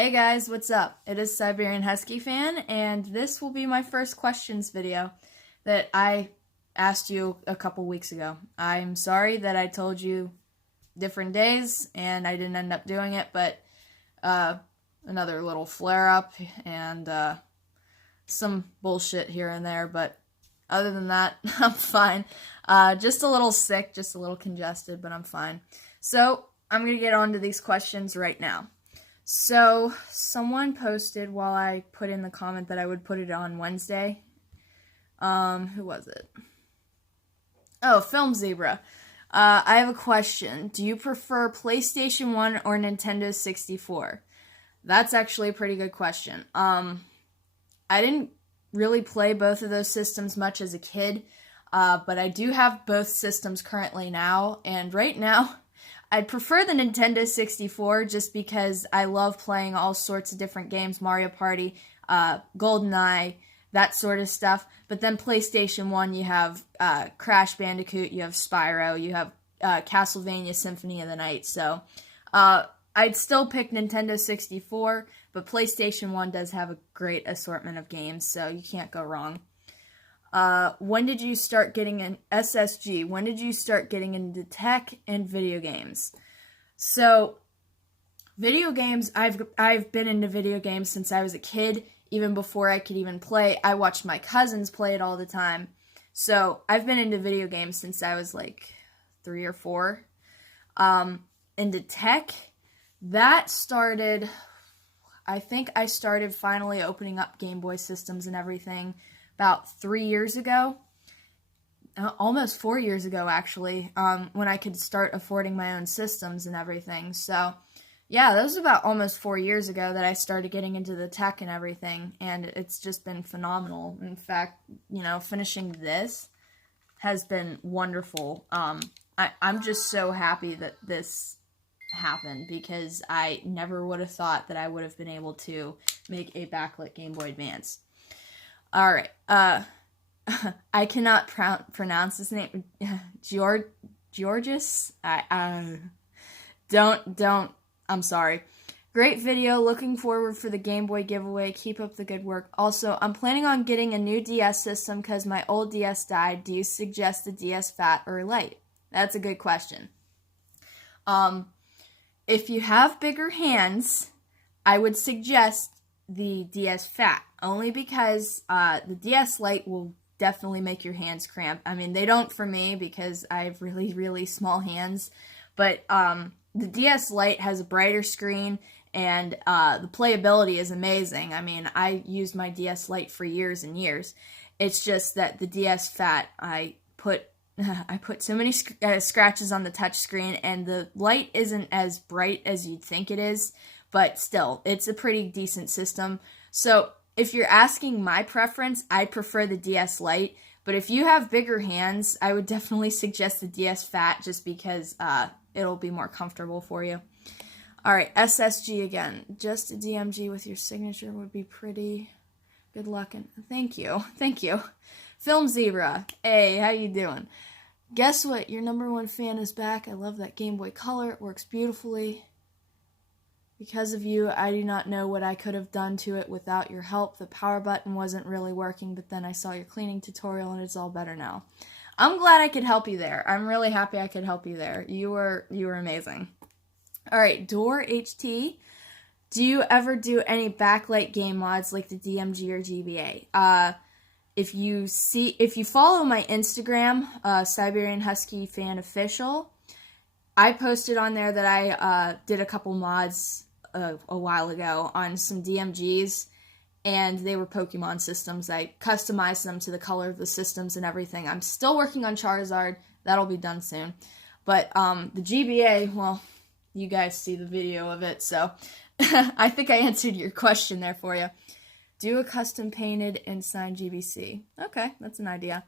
Hey guys, what's up? It is Siberian Husky Fan, and this will be my first questions video that I asked you a couple weeks ago. I'm sorry that I told you different days and I didn't end up doing it, but another little flare-up and some bullshit here and there, but other than that, I'm fine. Just a little sick, just a little congested, but I'm fine. So, I'm going to get on to these questions right now. So, someone posted while I put in the comment that I would put it on Wednesday. Who was it? Oh, Film Zebra. I have a question. Do you prefer PlayStation 1 or Nintendo 64? That's actually a pretty good question. I didn't really play both of those systems much as a kid, but I do have both systems currently now, and right now, I'd prefer the Nintendo 64 just because I love playing all sorts of different games, Mario Party, GoldenEye, that sort of stuff. But then PlayStation 1, you have Crash Bandicoot, you have Spyro, you have Castlevania Symphony of the Night. So I'd still pick Nintendo 64, but PlayStation 1 does have a great assortment of games, so you can't go wrong. When did you start getting an SSG? When did you start getting into tech and video games? So, video games, I've been into video games since I was a kid, even before I could even play. I watched my cousins play it all the time. So, I've been into video games since I was like 3 or 4. Into tech, that started, I think I started finally opening up Game Boy systems and everything about 3 years ago, almost 4 years ago actually, when I could start affording my own systems and everything. So yeah, that was about almost 4 years ago that I started getting into the tech and everything, and it's just been phenomenal. In fact, you know, finishing this has been wonderful. I'm just so happy that this happened because I never would have thought that I would have been able to make a backlit Game Boy Advance. Alright, I cannot pronounce his name. Georges? I'm sorry. Great video, looking forward for the Game Boy giveaway, keep up the good work. Also, I'm planning on getting a new DS system because my old DS died. Do you suggest the DS Fat or Light? That's a good question. If you have bigger hands, I would suggest the DS Fat, only because the DS Lite will definitely make your hands cramp. I mean, they don't for me because I have really, really small hands, but the DS Lite has a brighter screen, and the playability is amazing. I mean, I used my DS Lite for years and years. It's just that the DS Fat, I put so many scratches on the touch screen, and the light isn't as bright as you'd think it is. But still, it's a pretty decent system. So, if you're asking my preference, I prefer the DS Lite. But if you have bigger hands, I would definitely suggest the DS Fat just because it'll be more comfortable for you. Alright, SSG again. Just a DMG with your signature would be pretty. Good luck and thank you. Thank you. Film Zebra. Hey, how you doing? Guess what? Your #1 fan is back. I love that Game Boy Color. It works beautifully. Because of you, I do not know what I could have done to it without your help. The power button wasn't really working, but then I saw your cleaning tutorial and it's all better now. I'm glad I could help you there. I'm really happy I could help you there. You were amazing. Alright, Door HT. Do you ever do any backlight game mods like the DMG or GBA? If you follow my Instagram, Siberian Husky Fan Official, I posted on there that I did a couple mods a while ago on some DMGs, and they were Pokemon systems. I customized them to the color of the systems and everything. I'm still working on Charizard. That'll be done soon. But the GBA, well, you guys see the video of it, so I think I answered your question there for you. Do a custom painted and signed GBC. Okay, that's an idea.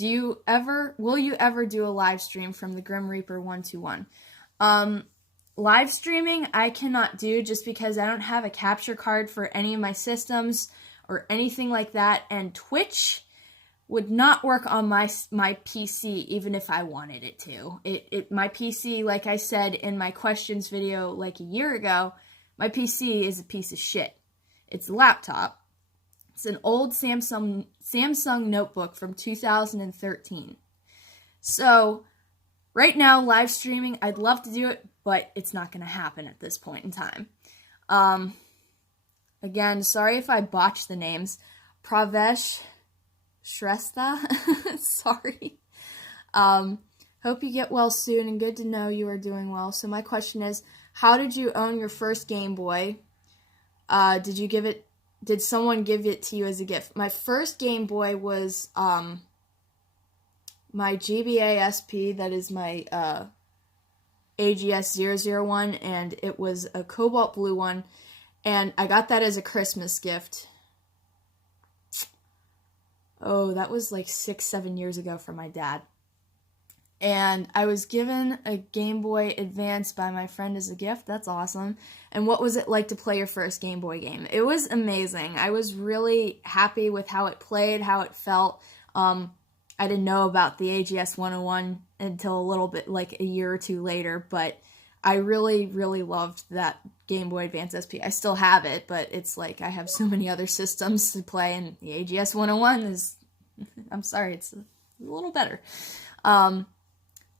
Will you ever do a live stream from the Grim Reaper 121? Live streaming I cannot do just because I don't have a capture card for any of my systems or anything like that, and Twitch would not work on my PC even if I wanted it to. My PC, like I said in my questions video like a year ago, My PC is a piece of shit. It's a laptop. It's an old Samsung notebook from 2013. So, right now, live streaming, I'd love to do it, but it's not going to happen at this point in time. Again, sorry if I botched the names. Pravesh Shrestha, sorry. Hope you get well soon, and good to know you are doing well. So my question is, how did you own your first Game Boy? Did someone give it to you as a gift? My first Game Boy was, my GBA SP, that is my, AGS-001, and it was a cobalt blue one, and I got that as a Christmas gift. Oh, that was like 6-7 years ago from my dad. And I was given a Game Boy Advance by my friend as a gift. That's awesome. And what was it like to play your first Game Boy game? It was amazing. I was really happy with how it played, how it felt. I didn't know about the AGS 101 until a little bit, like a year or two later, but I really, really loved that Game Boy Advance SP. I still have it, but it's like I have so many other systems to play, and the AGS 101 is, I'm sorry, it's a little better.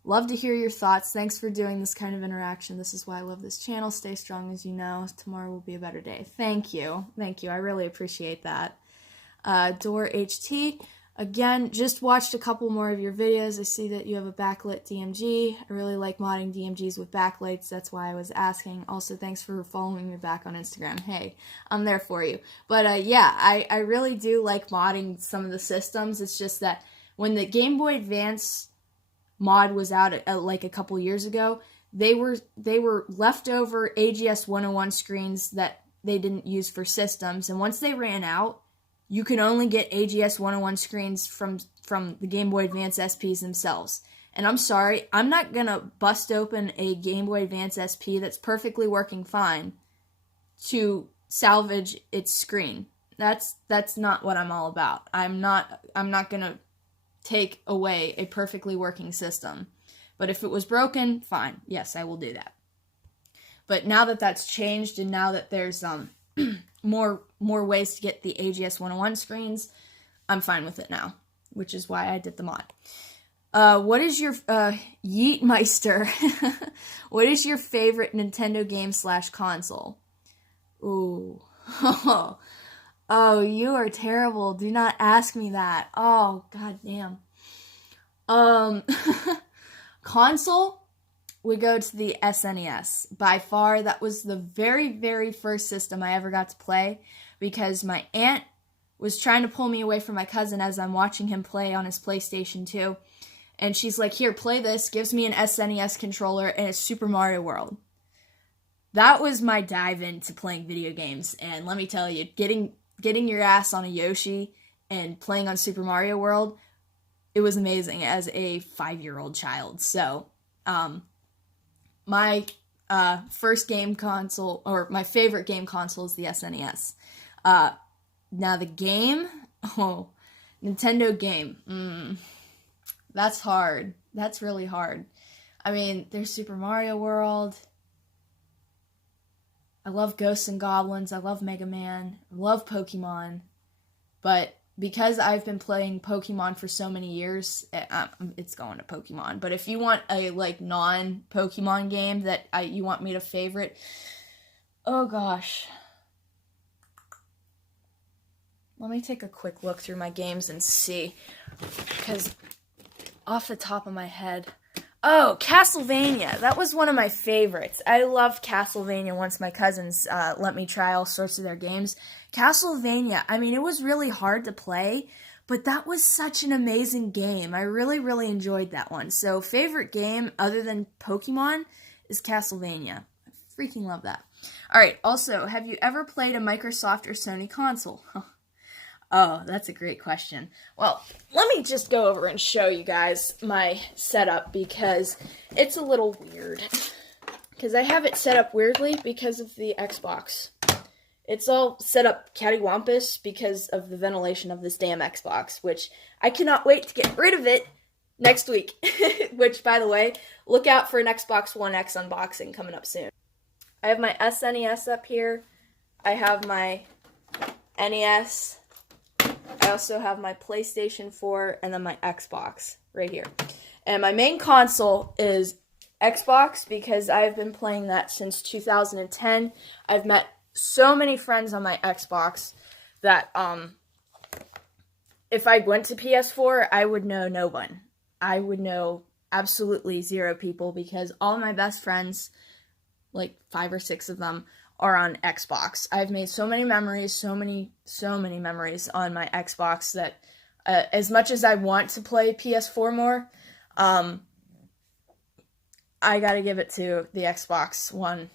Love to hear your thoughts. Thanks for doing this kind of interaction. This is why I love this channel. Stay strong, as you know. Tomorrow will be a better day. Thank you. Thank you. I really appreciate that. Door HT. Again, just watched a couple more of your videos. I see that you have a backlit DMG. I really like modding DMGs with backlights. That's why I was asking. Also, thanks for following me back on Instagram. Hey, I'm there for you. But yeah, I really do like modding some of the systems. It's just that when the Game Boy Advance mod was out like a couple years ago, they were leftover AGS 101 screens that they didn't use for systems, and once they ran out, you could only get AGS 101 screens from the Game Boy Advance SPs themselves. And I'm sorry, I'm not gonna bust open a Game Boy Advance SP that's perfectly working fine to salvage its screen. That's not what I'm all about. I'm not gonna take away a perfectly working system. But if it was broken, fine. Yes, I will do that. But now that that's changed, and now that there's more ways to get the AGS 101 screens, I'm fine with it now, which is why I did the mod. What is your Yeetmeister? What is your favorite Nintendo game / console? Ooh. Oh, you are terrible. Do not ask me that. Oh, god damn. Console, we go to the SNES. By far, that was the very, very first system I ever got to play, because my aunt was trying to pull me away from my cousin as I'm watching him play on his PlayStation 2. And she's like, here, play this, gives me an SNES controller, and it's Super Mario World. That was my dive into playing video games, and let me tell you, getting your ass on a Yoshi and playing on Super Mario World, it was amazing as a 5-year-old child. So, my first game console, or my favorite game console, is the SNES. Now the game, Nintendo game, that's hard. That's really hard. I mean, there's Super Mario World. I love Ghosts and Goblins. I love Mega Man. I love Pokemon. But because I've been playing Pokemon for so many years, it's going to Pokemon. But if you want a non-Pokemon game that you want me to favorite, oh gosh. Let me take a quick look through my games and see. Because off the top of my head, oh, Castlevania. That was one of my favorites. I loved Castlevania once my cousins let me try all sorts of their games. Castlevania, I mean, it was really hard to play, but that was such an amazing game. I really, really enjoyed that one. So, favorite game other than Pokemon is Castlevania. I freaking love that. Alright, also, have you ever played a Microsoft or Sony console? Oh, that's a great question. Well, let me just go over and show you guys my setup, because it's a little weird. Because I have it set up weirdly because of the Xbox. It's all set up cattywampus because of the ventilation of this damn Xbox, which I cannot wait to get rid of it next week. Which, by the way, look out for an Xbox One X unboxing coming up soon. I have my SNES up here. I have my NES. I also have my PlayStation 4 and then my Xbox right here. And my main console is Xbox because I've been playing that since 2010. I've met so many friends on my Xbox that if I went to PS4, I would know no one. I would know absolutely 0 people because all my best friends, like 5 or 6 of them, are on Xbox. I've made so many memories, so many memories on my Xbox that as much as I want to play PS4 more, I gotta give it to the Xbox One,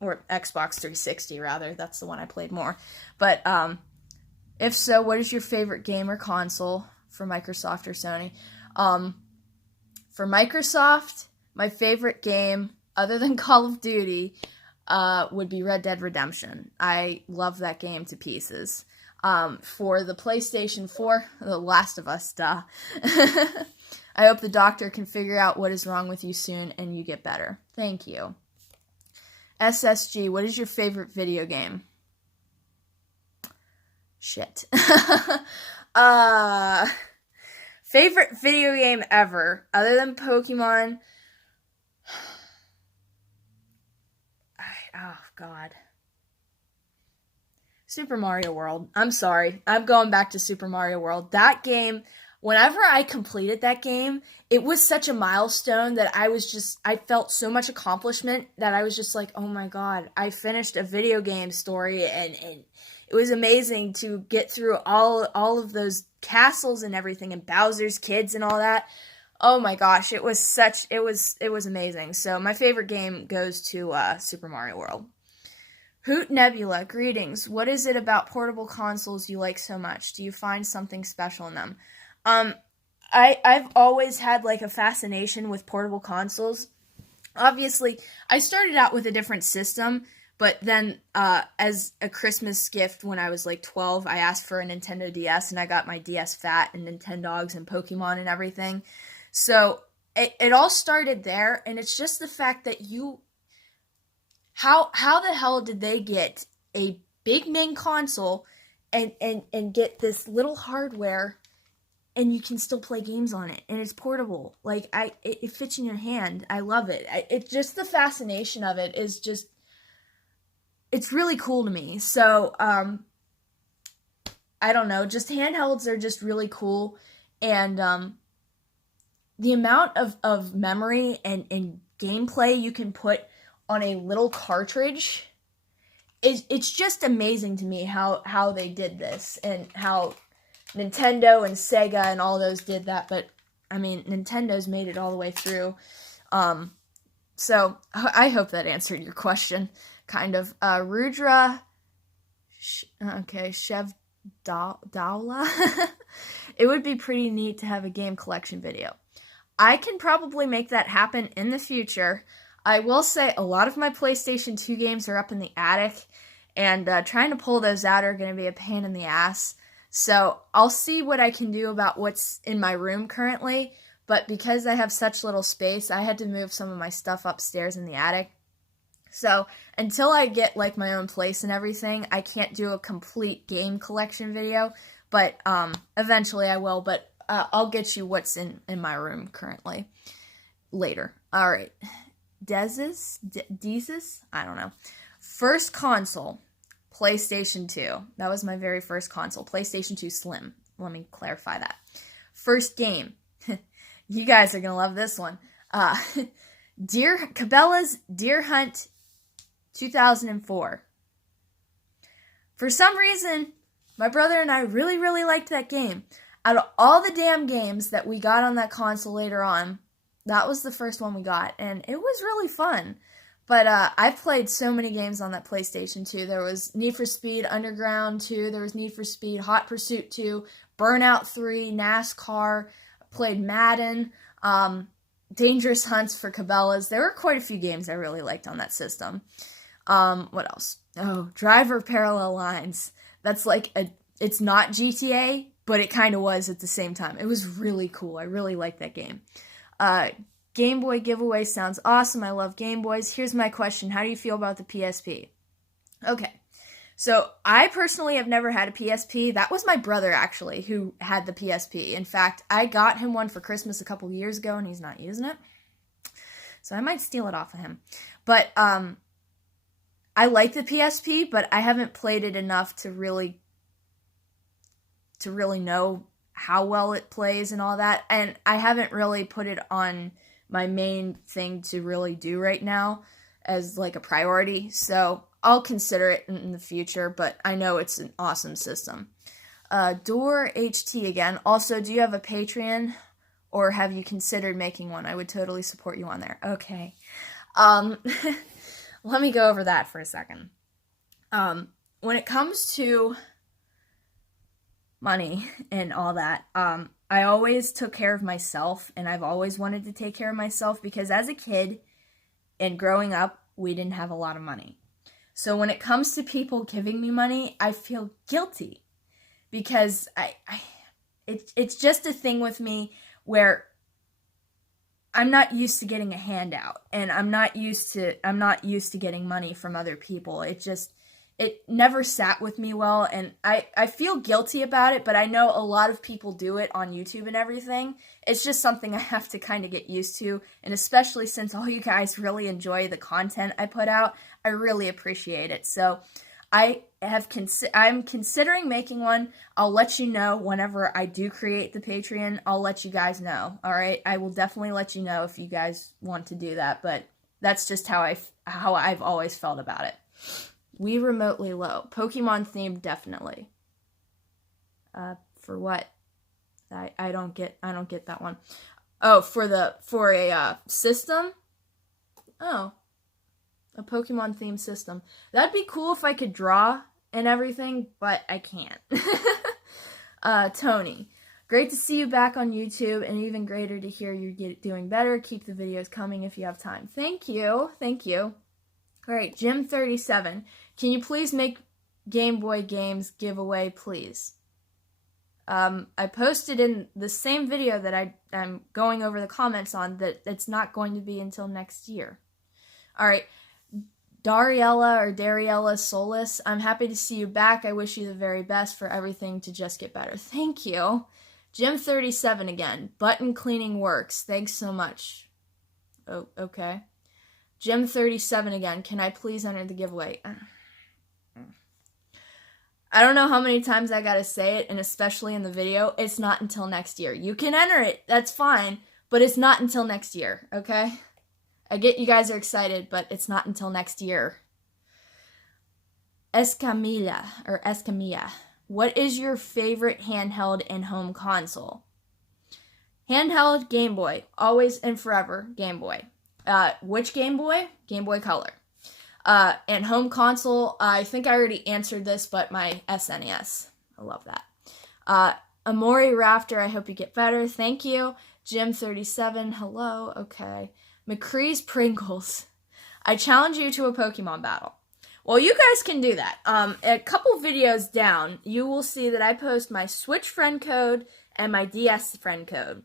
or Xbox 360 rather. That's the one I played more. But if so, what is your favorite game or console for Microsoft or Sony? For Microsoft, my favorite game, other than Call of Duty, would be Red Dead Redemption. I love that game to pieces. For the PlayStation 4, The Last of Us, duh. I hope the doctor can figure out what is wrong with you soon and you get better. Thank you. SSG, what is your favorite video game? Shit. Favorite video game ever, other than Pokemon. Oh, God. Super Mario World. I'm sorry. I'm going back to Super Mario World. That game, whenever I completed that game, it was such a milestone that I felt so much accomplishment that I was just like, oh my God, I finished a video game story, and it was amazing to get through all of those castles and everything, and Bowser's Kids and all that. Oh my gosh, it was amazing. So my favorite game goes to Super Mario World. Hoot Nebula, greetings. What is it about portable consoles you like so much? Do you find something special in them? I've always had like a fascination with portable consoles. Obviously, I started out with a different system, but then as a Christmas gift when I was like 12, I asked for a Nintendo DS, and I got my DS Fat and Nintendogs and Pokemon and everything. So it all started there, and it's just the fact that how the hell did they get a big main console and get this little hardware, and you can still play games on it, and it's portable. Like it fits in your hand. I love it. It just, the fascination of it is just, it's really cool to me. So I don't know, just handhelds are just really cool, and the amount of memory and gameplay you can put on a little cartridge, it's just amazing to me how they did this, and how Nintendo and Sega and all those did that. But I mean, Nintendo's made it all the way through. So I hope that answered your question, kind of. Rudra, Shev Dowla. It would be pretty neat to have a game collection video. I can probably make that happen in the future. I will say a lot of my PlayStation 2 games are up in the attic, and trying to pull those out are going to be a pain in the ass. So I'll see what I can do about what's in my room currently, but because I have such little space, I had to move some of my stuff upstairs in the attic. So until I get like my own place and everything, I can't do a complete game collection video, but eventually I will. But I'll get you what's in my room currently later. All right. Desis? I don't know. First console, PlayStation 2. That was my very first console, PlayStation 2 Slim. Let me clarify that. First game. You guys are going to love this one. Cabela's Deer Hunt 2004. For some reason, my brother and I really, really liked that game. Out of all the damn games that we got on that console later on, that was the first one we got, and it was really fun. But I've played so many games on that PlayStation 2. There was Need for Speed Underground 2, there was Need for Speed Hot Pursuit 2, Burnout 3, NASCAR, played Madden, Dangerous Hunts for Cabela's. There were quite a few games I really liked on that system. What else? Oh, Driver Parallel Lines. That's like it's not GTA, but it kind of was at the same time. It was really cool. I really liked that game. Game Boy giveaway sounds awesome. I love Game Boys. Here's my question. How do you feel about the PSP? Okay. So I personally have never had a PSP. That was my brother, actually, who had the PSP. In fact, I got him one for Christmas a couple years ago, and he's not using it. So I might steal it off of him. But I like the PSP, but I haven't played it enough to really know how well it plays and all that. And I haven't really put it on my main thing to really do right now as like a priority. So I'll consider it in the future, but I know it's an awesome system. Door HT again. Also, do you have a Patreon or have you considered making one? I would totally support you on there. Okay. Let me go over that for a second. When it comes to money and all that, I always took care of myself, and I've always wanted to take care of myself because as a kid and growing up, we didn't have a lot of money. So when it comes to people giving me money, I feel guilty because it's just a thing with me where I'm not used to getting a handout, and I'm not used to getting money from other people. It never sat with me well, and I feel guilty about it, but I know a lot of people do it on YouTube and everything. It's just something I have to kind of get used to, and especially since all you guys really enjoy the content I put out, I really appreciate it. So I'm considering making one. I'll let you know whenever I do create the Patreon. I'll let you guys know, all right? I will definitely let you know if you guys want to do that, but that's just how I've always felt about it. We remotely low. Pokemon themed, definitely. For what? I don't get that one. Oh, for a system? Oh. A Pokemon themed system. That'd be cool if I could draw and everything, but I can't. Tony. Great to see you back on YouTube, and even greater to hear you're doing better. Keep the videos coming if you have time. Thank you. Thank you. All right, Jim37. Can you please make Game Boy games giveaway, please? I posted in the same video that I'm going over the comments on that it's not going to be until next year. All right, Dariella Solis. I'm happy to see you back. I wish you the very best for everything to just get better. Thank you. Jim37 again. Button cleaning works. Thanks so much. Oh, okay. Jim37 again. Can I please enter the giveaway? I don't know how many times I gotta say it, and especially in the video, it's not until next year. You can enter it, that's fine, but it's not until next year, okay? I get you guys are excited, but it's not until next year. Escamilla. What is your favorite handheld and home console? Handheld, Game Boy. Always and forever, Game Boy. Which Game Boy? Game Boy Color. And home console, I think I already answered this, but my SNES. I love that. Amori Rafter, I hope you get better. Thank you. Jim37, hello. Okay. McCree's Pringles. I challenge you to a Pokemon battle. Well, you guys can do that. A couple videos down, you will see that I post my Switch friend code and my DS friend code.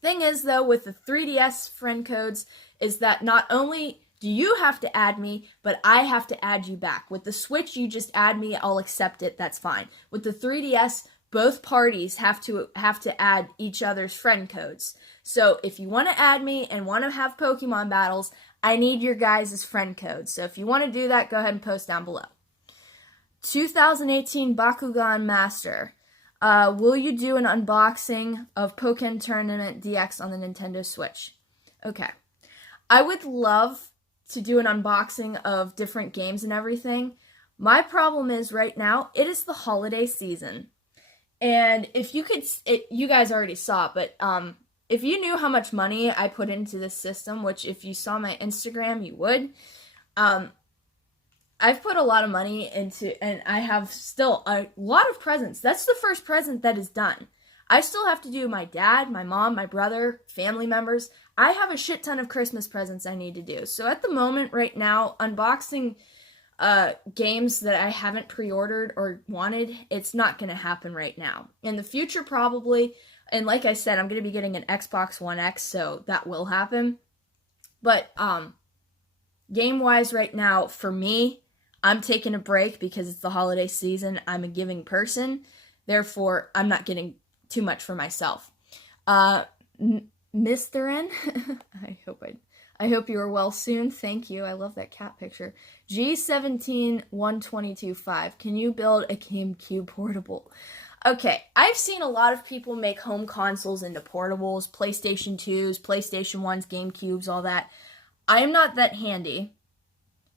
Thing is, though, with the 3DS friend codes, is that not only do you have to add me, but I have to add you back. With the Switch, you just add me, I'll accept it, that's fine. With the 3DS, both parties have to add each other's friend codes. So if you want to add me and want to have Pokemon battles, I need your guys' friend codes. So if you want to do that, go ahead and post down below. 2018 Bakugan Master. Will you do an unboxing of Pokken Tournament DX on the Nintendo Switch? Okay. I would love to do an unboxing of different games and everything. My problem is right now, it is the holiday season. And if you could, you guys already saw it, but if you knew how much money I put into this system, which if you saw my Instagram, you would, I've put a lot of money into, and I have still a lot of presents. That's the first present that is done. I still have to do my dad, my mom, my brother, family members. I have a shit ton of Christmas presents I need to do. So at the moment, right now, unboxing games that I haven't pre-ordered or wanted, it's not going to happen right now. In the future, probably, And like I said, I'm going to be getting an Xbox One X, so that will happen. But game-wise right now, for me, I'm taking a break because it's the holiday season. I'm a giving person. Therefore, I'm not getting too much for myself. Mr. N, I hope you are well soon. Thank you. I love that cat picture. G171225. Can you build a GameCube portable? Okay, I've seen a lot of people make home consoles into portables, PlayStation 2s, PlayStation 1s, GameCubes, all that. I'm not that handy.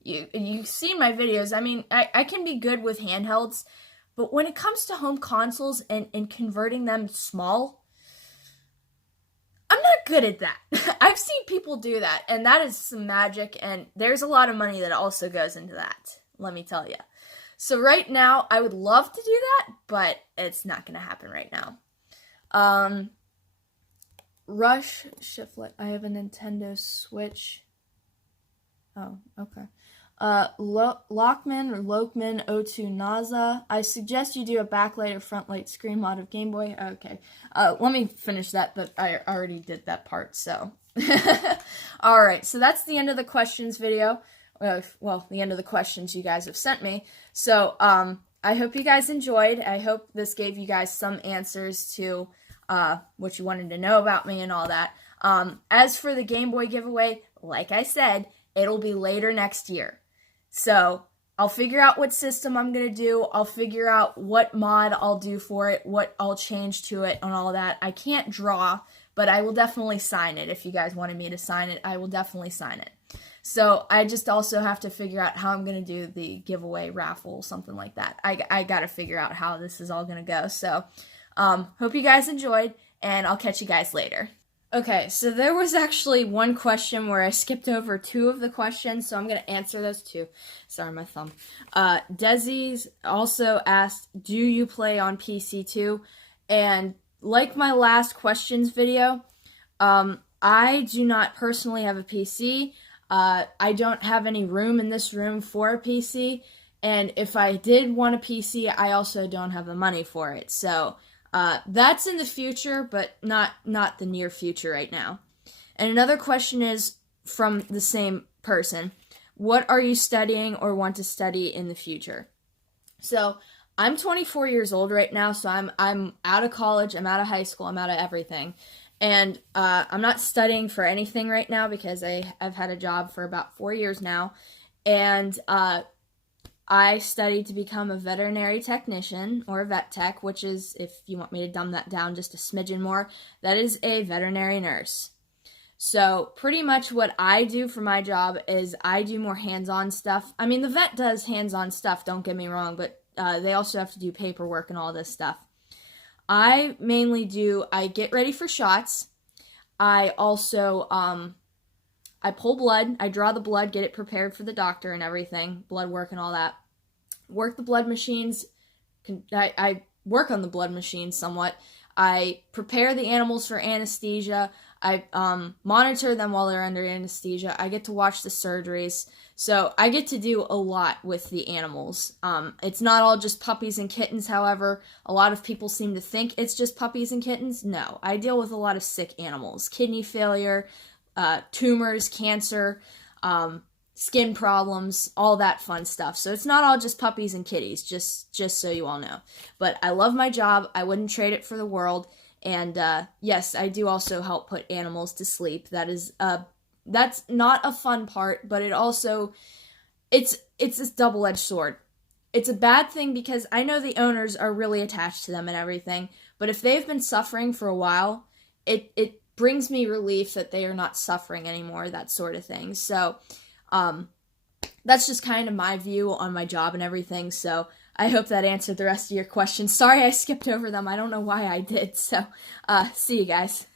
You've seen my videos. I mean, I can be good with handhelds, but when it comes to home consoles and converting them small, I'm not good at that. I've seen people do that, and that is some magic, and there's a lot of money that also goes into that, let me tell you. So right now, I would love to do that, but it's not going to happen right now. Rush Shiflet. I have a Nintendo Switch. Oh, okay. Lockman or Lokman 02 Naza. I suggest you do a backlight or front light screen mod of Game Boy. Okay. Let me finish that, but I already did that part, so. Alright, so that's the end of the questions video. Well, the end of the questions you guys have sent me. So, I hope you guys enjoyed. I hope this gave you guys some answers to what you wanted to know about me and all that. As for the Game Boy giveaway, like I said, it'll be later next year. So, I'll figure out what system I'm going to do. I'll figure out what mod I'll do for it, what I'll change to it, and all that. I can't draw, but I will definitely sign it. If you guys wanted me to sign it, I will definitely sign it. So, I just also have to figure out how I'm going to do the giveaway raffle, something like that. I got to figure out how this is all going to go. So, hope you guys enjoyed, and I'll catch you guys later. Okay, so there was actually one question where I skipped over two of the questions, so I'm going to answer those two. Sorry, my thumb. Desi's also asked, do you play on PC too? And like my last questions video, I do not personally have a PC. I don't have any room in this room for a PC, and if I did want a PC, I also don't have the money for it, so that's in the future, but not the near future right now. And another question is from the same person. What are you studying or want to study in the future? So, I'm 24 years old right now, so I'm out of college, I'm out of high school, I'm out of everything. And I'm not studying for anything right now because I've had a job for about 4 years now. And I studied to become a veterinary technician, or a vet tech, which is, if you want me to dumb that down just a smidgen more, that is a veterinary nurse. So, pretty much what I do for my job is I do more hands-on stuff. I mean, the vet does hands-on stuff, don't get me wrong, but they also have to do paperwork and all this stuff. I mainly I get ready for shots. I also, I pull blood, I draw the blood, get it prepared for the doctor and everything, blood work and all that. Work the blood machines, I work on the blood machines somewhat. I prepare the animals for anesthesia. I monitor them while they're under anesthesia. I get to watch the surgeries. So I get to do a lot with the animals. It's not all just puppies and kittens, however. A lot of people seem to think it's just puppies and kittens. No, I deal with a lot of sick animals. Kidney failure, tumors, cancer, skin problems, all that fun stuff. So it's not all just puppies and kitties, just so you all know. But I love my job. I wouldn't trade it for the world. And yes, I do also help put animals to sleep. That's not a fun part, but it also, it's this double-edged sword. It's a bad thing because I know the owners are really attached to them and everything, but if they've been suffering for a while, it brings me relief that they are not suffering anymore, that sort of thing. So, that's just kind of my view on my job and everything, so I hope that answered the rest of your questions. Sorry I skipped over them, I don't know why I did, so, see you guys.